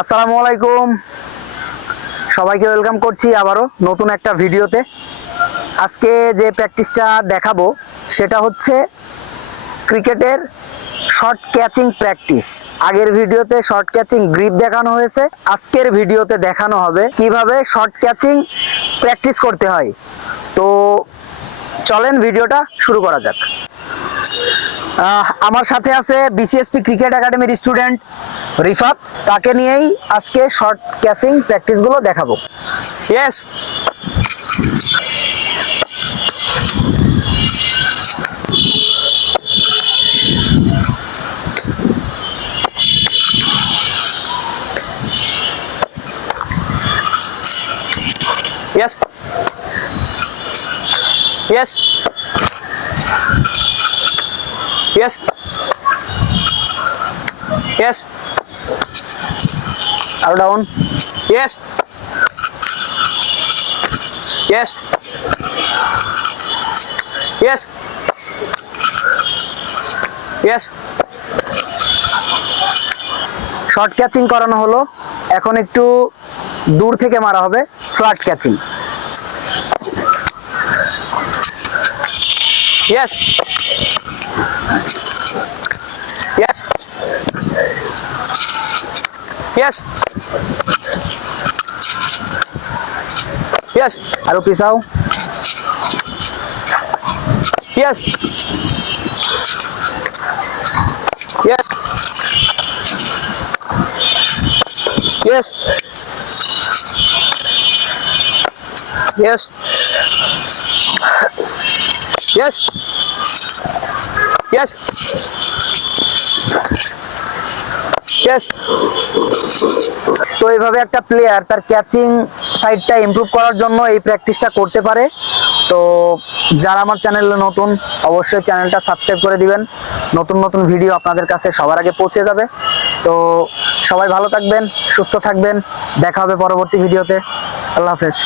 আসসালামু আলাইকুম, সবাইকে ওয়েলকাম করছি আবারও নতুন একটা ভিডিওতে। আজকে যে প্র্যাকটিসটা দেখাবো সেটা হচ্ছে ক্রিকেটের শর্ট ক্যাচিং প্র্যাকটিস। আগের ভিডিওতে শর্ট ক্যাচিং গ্রিপ দেখানো হয়েছে, আজকের ভিডিওতে দেখানো হবে কিভাবে শর্ট ক্যাচিং প্র্যাকটিস করতে হয়। তো চলেন ভিডিওটা শুরু করা যাক। আমার সাথে আছে বিসিএসপি ক্রিকেট একাডেমির স্টুডেন্ট রিফাত, তাকে নিয়েই আজকে শর্ট ক্যাচিং প্র্যাকটিসগুলো দেখাবো। Yes. Yes. Yes. Yes. Yes. আরো down. Yes. Yes. Yes. Yes. Short catching করানো হলো, এখন একটু দূর থেকে মারা হবে flat catching. Yes. Yes. Yes. Yes. আরো পিছাও। Yes. Yes. Yes. Yes. Yes. Yes. Yes. তো এইভাবে একটা প্লেয়ার তার ক্যাচিং সাইডটা ইমপ্রুভ করার জন্য এই প্র্যাকটিসটা করতে পারে। তো যারা আমার চ্যানেলে নতুন, অবশ্যই চ্যানেলটা সাবস্ক্রাইব করে দিবেন। নতুন নতুন ভিডিও আপনাদের কাছে সবার আগে পৌঁছে যাবে। তো সবাই ভালো থাকবেন, সুস্থ থাকবেন, দেখা হবে পরবর্তী ভিডিওতে। আল্লাহ হাফেজ।